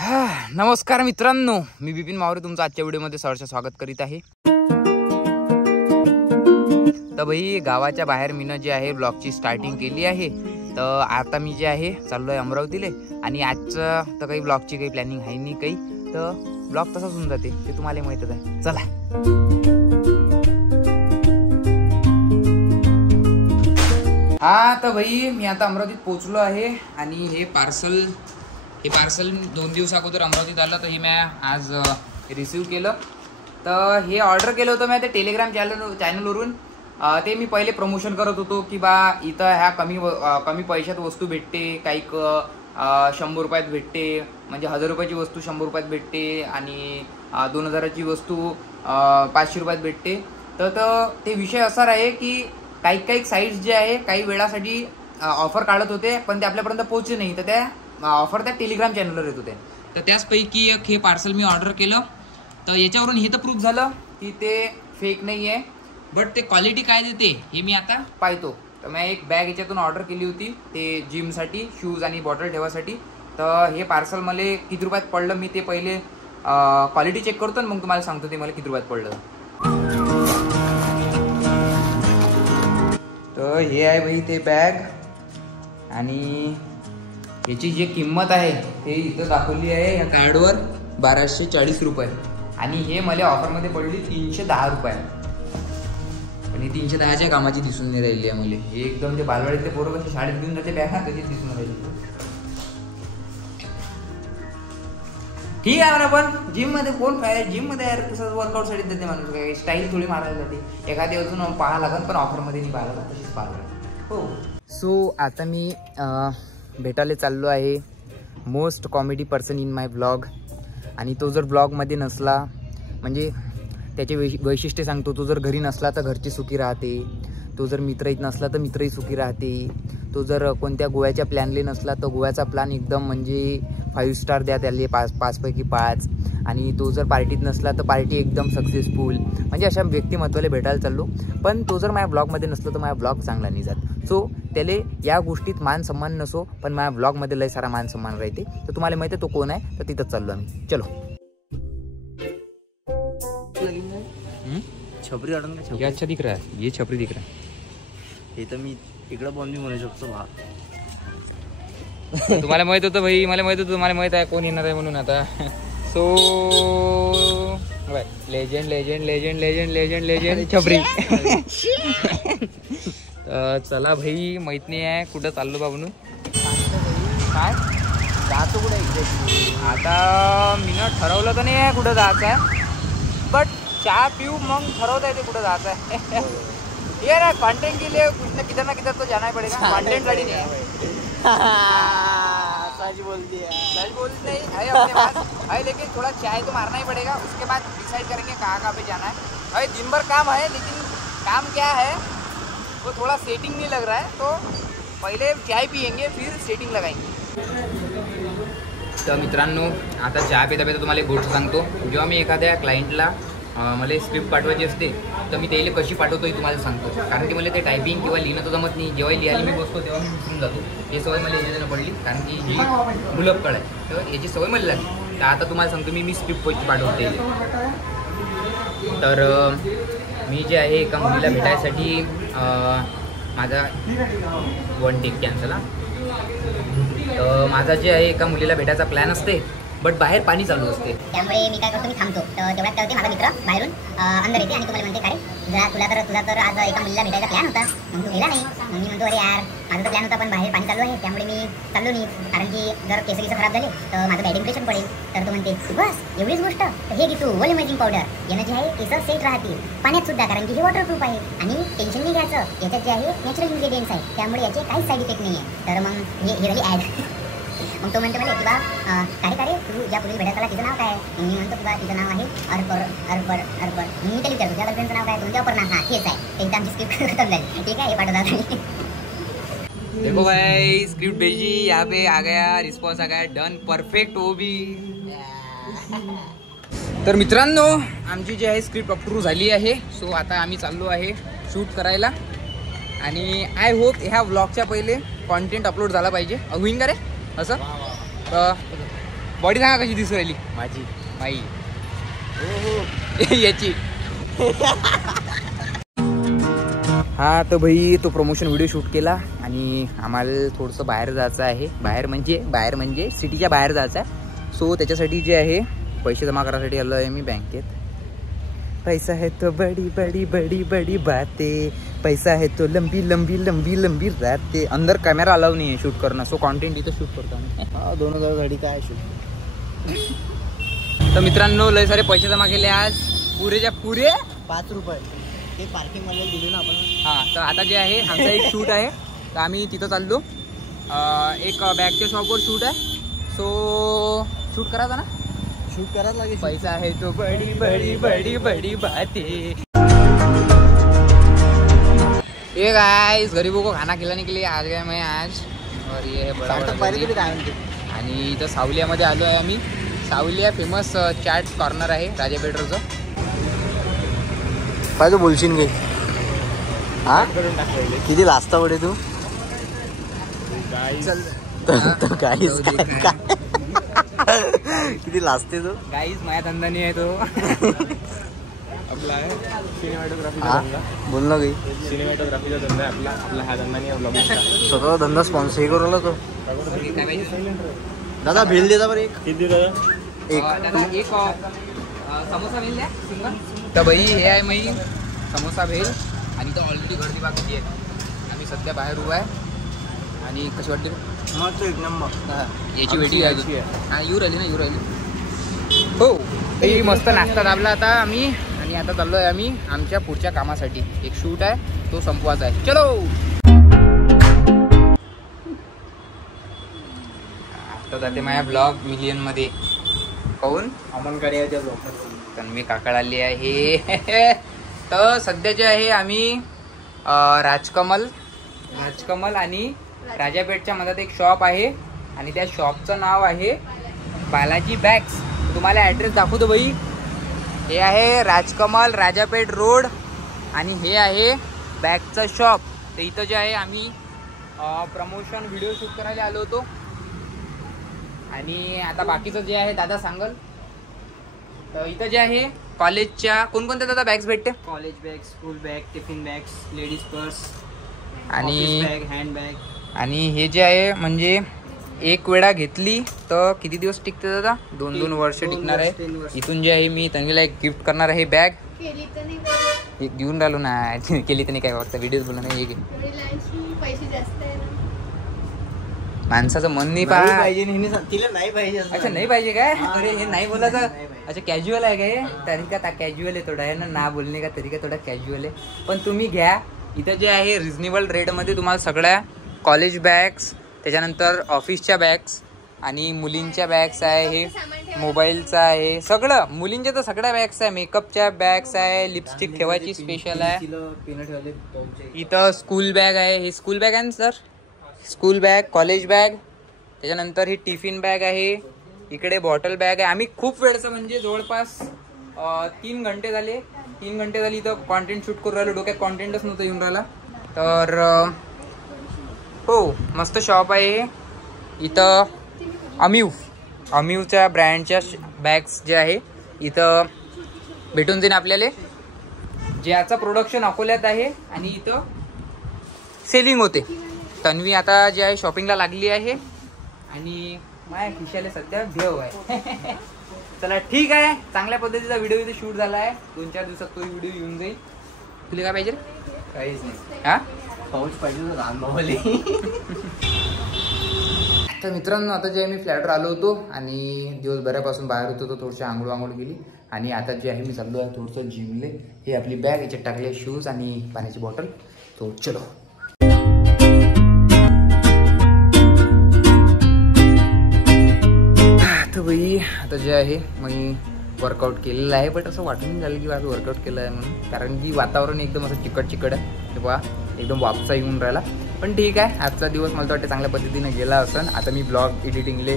नमस्कार मित्रांनो, मी बिपिन मावरे तुमचं आजच्या व्हिडिओमध्ये सहर्ष स्वागत करीत आहे। तर भाई गावाच्या बाहेर मीनं जे आहे ब्लॉगची स्टार्टिंग केली आहे। तर आता मी जे आहे चाललो आहे अमरावतीला आणि आजचं तर काही ब्लॉगची काही प्लॅनिंग आहे नाही काही, तर ब्लॉग तसाच होऊन जाते ते तुम्हाला माहीतच आहे। चला तर भाई मी आता अमरावतीत पोहोचलो आहे आणि हे पार्सल 2 दिवस अगोदर अमरावतीत आलं। तर हे मी आज रिसीव केलं। तर हे ऑर्डर केलं होतं मी त्या टेलिग्राम चॅनलवरून। ते मी पहिले प्रमोशन करत होतो की बा इथं ह्या कमी पैशात वस्तू भेटते, काही 100 रुपयात भेटते, म्हणजे 1000 रुपयाची वस्तू 100 रुपयात भेटते आणि 2000ची वस्तू 500 रुपयात भेटते। तर ते विषय असा आहे की काही साईट्स जे आहे काही वेळासाठी ऑफर काढत होते पण ते आपल्यापर्यंत पोहोचले नाही। तर त्या ऑफर त्या टेलिग्राम चॅनलवर येत होते। तर त्याचपैकी एक हे पार्सल मी ऑर्डर केलं। तर याच्यावरून हे तर प्रूफ झालं की ते फेक नाही आहे, बट ते क्वालिटी काय देते हे मी आता पाहतो। तर मी एक बॅग याच्यातून ऑर्डर केली होती ते जिमसाठी, शूज आणि बॉटल ठेवासाठी। तर हे पार्सल मला किती रुपयात पडलं मी ते पहिले क्वालिटी चेक करतो आणि मग तुम्हाला सांगतो ते मला किती रुपयात पडलं। तर हे आहे भाई ते बॅग आणि याची जी किंमत आहे ते इथं दाखवली आहे या कार्डवर 1240 रुपये आणि हे मला ऑफरमध्ये पडली 310 रुपये। आणि 310च्या कामाची दिसून नाही राहिली आहे मला। हे एकदम ते बालवाडीतले पोरं कसे शाळेत घेऊन जाते बॅग तशीच दिसून राहिली। ठीक आहे म्हणा, पण जिममध्ये कोण काय जिममध्ये यार तसंच वर्कआउटसाठी देते माणूस, काय स्टाईल थोडी मारायला जाते। एखादी अजून पाहा लागत पण ऑफरमध्ये नाही पाहायला लागत, तशीच पाहायला। हो सो आता मी भेटायला चाललो आहे most comedy person in my blog. आणि तो जर ब्लॉगमध्ये नसला म्हणजे त्याचे वैशिष्ट्य सांगतो। तो जर घरी नसला तर घरची सुखी राहते, तो जर मित्रही नसला तर मित्रही सुखी राहते, तो जर कोणत्या गोव्याच्या प्लॅनले नसला तर गोव्याचा प्लॅन एकदम म्हणजे 5 स्टार द्या त्याला, 5 पैकी 5। आणि तो जर पार्टीत नसला तर पार्टी एकदम सक्सेसफुल, म्हणजे अशा व्यक्तिमत्वाला भेटायला चाललो। पण तो जर माझ्या ब्लॉगमध्ये नसला तर माझा ब्लॉग चांगला नाही जात। सो त्याला या गोष्टीत मान सन्मान नसो पण माझ्या ब्लॉगमध्ये लय सारा मान सन्मान राहते। तर तुम्हाला माहिती आहे तो कोण आहे, तर तिथंच चाललो आम्ही। चलो छपरी आडन का? ये अच्छा दिख रहा है, ये छपरी दिख रहा है। हे तर मी इकडं पण मी म्हणू शकतो बा। तुम्हाला माहित होतं भाई, मला माहित होतं, तुम्हाला माहित आहे कोण येणार आहे म्हणून आता। So legend legend legend legend legend legend छपरी। चला भाई, माहित नाही आहे कुठं चाललो बा म्हणून। काय जातो कुठे आता मी ना ठरवलं तर नाही आहे कुठं जायचं आहे, बट चहा पिऊ मग ठरवता येते कुठं जायचं आहे। ये ना कंटेंट के लिए कुछ ना किधर तो जाना ही पड़ेगा। कंटेंट गाड़ी नहीं है, सच बोलती है। सच बोलते नहीं है अपने पास है, लेकिन थोड़ा चाय तो मारना ही पड़ेगा। उसके बाद डिसाइड करेंगे कहाँ पे जाना है। अरे दिन भर काम है, लेकिन काम क्या है वो थोड़ा सेटिंग नहीं लग रहा है, तो पहले चाय पियेंगे फिर सेटिंग लगाएंगे। तर मित्रांनो आता चहा पिता पिता तुम्हाला एक गोष्ट सांगतो। जेव्हा मी एखाद्या क्लायंटला मला स्क्रिप्ट पाठवायची असते तर मी त्याला कशी पाठवतो हे तुम्हाला सांगतो, कारण की मला ते टायपिंग किंवा लिहिणं तर जमत नाही। जेव्हा लिहायला मी बसतो तेव्हा मी विसरून जातो। हे सवय मला याच्यानं पडली, कारण की ही मुलपकळ आहे, तर याची सवय मला लागली। तर आता तुम्हाला सांगतो मी स्क्रिप्ट कशी पाठवते। तर मी जे आहे एका मुलीला भेटायसाठी माझा 1 टेक कॅन्सल। तर माझा जे आहे एका मुलीला भेटायचा प्लॅन असते, बट बाहेर पाणी चालू असते। त्यामुळे मी काय करतो, मी थांबतो। तर तेवढ्यात काय होते, माझा मित्र बाहेरून अंदर येते आणि तुम्हाला म्हणते काय तुला तर आज एका मुलीला भेटायचा प्लॅन होता, मग तू गेला नाही। मग मी म्हणतो अरे यार माझा तर प्लॅन होता पण बाहेर पाणी चालू आहे त्यामुळे मी चाललो नाही, कारण की जर केस खराब झाले तर माझं बॅड इम्प्रेशन पडेल। तर तो म्हणते बस एवढीच गोष्ट, तर हे घे तू वॉल इमेजिंग पावडर। यानं जे आहे केस सेट राहतील पाण्यात सुद्धा, कारण की हे वॉटरप्रूफ आहे आणि टेन्शन नाही घ्यायचं, याच्यात जे आहे नॅचरल इन्ग्रेडियंट्स आहे त्यामुळे याचे काहीच साईड इफेक्ट नाही आहे। तर मग हे झाली ॲड। मग तो म्हणतो मला की बा काय तू ज्या पुढील भेटायला तिचं नाव काय? मी म्हणतो की बा तिचं नाव आहे अर्पर। मी त्याला विचारतो त्या गर्लफ्रेंडचं नाव काय? तुमच्या अपर्णा। हां हेच आहे। त्यांची आमची स्क्रिप्ट खतम झाली। ठीक आहे, हे पाठवतात। देखो भाई स्क्रिप्ट भेजी, यहाँ पे आ गया, रिस्पॉन्स आ गया, डन परफेक्ट वो भी। तर मित्रांनो आमची जी आहे स्क्रिप्ट अप्रूव्ह झाली आहे। सो आता आम्ही चाललो आहे शूट करायला आणि आय होप ह्या व्लॉगच्या पहिले कॉन्टेंट अपलोड झाला पाहिजे। होईन का रे असं? बॉडी सांगा कशी दिसू राहिली माझी माई हो याची. हा तर भाई तो प्रमोशन व्हिडिओ शूट केला आणि आम्हाला थोडंसं बाहेर जायचं आहे. बाहेर म्हणजे सिटीच्या बाहेर जायचं आहे. सो त्याच्यासाठी जे आहे पैसे जमा करायसाठी आलो आहे मी बँकेत. पैसा है तो बड़ी बड़ी बड़ी बड़ी बातें, पैसा है तो लंबी लंबी लंबी लंबी रातें. अंदर कॅमेरा अलाव नाही आहे शूट करणं. सो कॉन्टेंट इथं शूट करतो आम्ही. 2000 गाडी काय शूट. तर मित्रांनो लय सारे पैसे जमा केले आज पुरेच्या पुरे 5 रुपये ते पार्किंग मध्ये दिली ना आपण. हां तर आता जे आहे आमचा एक शूट आहे तर आम्ही तिथं चाललो. एक बॅगच्या शॉपवर शूट आहे. सो शूट करायचा ना. शूट करायला लागेल. पैसा है तो बड़ी बड़ी बड़ी बड़ी बातें. ये गाइस गरीबों को खाना खिलाने के लिए आ गया मैं आज. और ये है बड़ा बड़ा आणि इथं सावलियामध्ये आलो आहे आम्ही. सावलिया फेमस चाट कॉर्नर आहे राजा पेट्रोलचं. काय तू बोलशील गे. हा किती लाजता पडे तू. चल तो गाईस किती लाजते तू. गाईज माझ्या धंदा नाही आहे तो. आपला आहे सिनेमॅटोग्राफीचा धंदा. बोल ना काही. सिनेमॅटोग्राफीचा धंदा आहे आपला. आपला हा धंदा नाही ब्लॉगिंगचा. स्वतः धंदा स्पॉन्सर करू राहिला तो. काय पाहिजे दादा भेल देता बरं एक. किती दादा. एक समोसा भेल द्या सिंगल. तर बाई हे आहे मी समोसा भेल आणि तो ऑलरेडी गर्दी बाकी आहे. आम्ही सध्या बाहेर उभा आहे. आणि कशी वाटते मग एक नंबर. याची वेटी आहे. हा येऊ राहिली. हो ही मस्त नाश्ता दाबला आता आम्ही. आणि आता चाललो आहे आम्ही आमच्या पुढच्या कामासाठी. एक शूट आहे तो संपवायचा आहे. चलो आता जाते माझ्या ब्लॉग मिलियन मध्ये. काऊन अमनकडे तर मी काकड आली आहे. तर सध्या जे आहे आम्ही राजकमल आणि राजापेठच्या मधात एक शॉप आहे आणि त्या शॉपचं नाव आहे बालाजी बॅग्स. तुम्हाला ॲड्रेस दाखवतो बाई. हे आहे राजकमल राजापेठ रोड आणि हे आहे बॅगचं शॉप. तर इथं जे आहे आम्ही प्रमोशन व्हिडिओ शूट करायला आलो होतो. आणि आता बाकीचं जे आहे दादा सांगल. तर इथं जे आहे कॉलेजच्या कोणकोणत्या दादा बॅग्स भेटते. College bag, school bag, tiffin bags, ladies purse आणि बॅग, हँड बॅग. आणि हे जे आहे म्हणजे एक वेळा घेतली तर किती दिवस टिकते दादा. 2-2 वर्ष टिकणार आहे. इथून जे आहे मी तन्वीला एक गिफ्ट करणार आहे बॅग. घेऊन राहिलो ना. केली तर नाही काय फक्त व्हिडिओ बोलू नाही. माणसाचं मन नाही पाहिजे. तिला नाही पाहिजे. अच्छा नाही पाहिजे काय. अरे हे नाही बोलायचं. अच्छा कॅज्युअल आहे काय. तरीका कॅज्युअल आहे थोडा आहे ना बोलणे का तरीका थोडा कॅज्युअल आहे. पण तुम्ही घ्या. इथं जे आहे रिजनेबल रेटमध्ये तुम्हाला सगळ्या कॉलेज बॅग्स त्याच्यानंतर ऑफिसच्या बॅग्स आणि मुलींच्या बॅग्स आहे. हे मोबाईलचं आहे सगळं. मुलींच्या तर सगळ्या बॅग्स आहे. मेकअपच्या बॅग्स आहे. लिपस्टिक ठेवायची स्पेशल आहे. इथं स्कूल बॅग आहे. हे स्कूल बॅग आहे ना sir. School bag, college bag, त्याच्यानंतर ही टिफिन बॅग आहे. इकडे बॉटल बॅग आहे. आम्ही खूप वेळचं म्हणजे जवळपास 3 घंटे झाले. 3 घंटे झाली इथं कॉन्टेंट शूट करून राहिलो. डोक्यात कॉन्टेंटच नव्हतं येऊन राहिला. तर हो मस्त शॉप आहे. इथं अमिवच्या ब्रँडच्या बॅग्स जे आहे इथं भेटून जाईल आपल्याला. ज्याचं प्रोडक्शन अकोल्यात आहे आणि इथं सेलिंग होते. तन्वी आता जे आहे शॉपिंगला लागली आहे आणि माझ्या खिशाला सध्या भेव आहे. चला ठीक आहे. चांगल्या पद्धतीचा व्हिडिओ इथे शूट झाला आहे. 2-4 दिवसात तो व्हिडिओ येऊन जाईल. तुला काय पाहिजे. काहीच नाही. हा पाऊस पाहिजे लहान भावाले. तर मित्रांनो आता जे आहे मी फ्लॅटवर आलो होतो आणि दिवसभरापासून बाहेर होतो. तो थोडीशी आंघोळ केली आणि आता जे आहे मी चाललो आहे थोडंसं जिमले. हे आपली बॅग याच्यात टाकले शूज आणि पाण्याची बॉटल. तो चलो. तर बाई आता जे आहे मी वर्कआउट केलेलं आहे. बट असं वाटून नाही झालं की आज वर्कआउट केलं आहे म्हणून. कारण की वातावरण एकदम असं चिकट आहे. ते पहा एकदम वापसा येऊन राहिला. पण ठीक आहे. आजचा दिवस मला तर वाटतं चांगल्या पद्धतीने गेला असन. आता मी ब्लॉग एडिटिंगले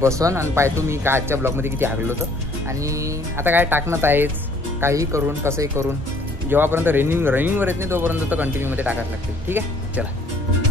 बसन आणि पाहतो मी का आजच्या ब्लॉगमध्ये किती हागलो होतं. आणि आता काय टाकणंच आहेच. काही करून कसंही करून जेव्हापर्यंत रनिंगवर येत नाही तोपर्यंत तर कंटिन्यूमध्ये टाकायला लागते. ठीक आहे चला.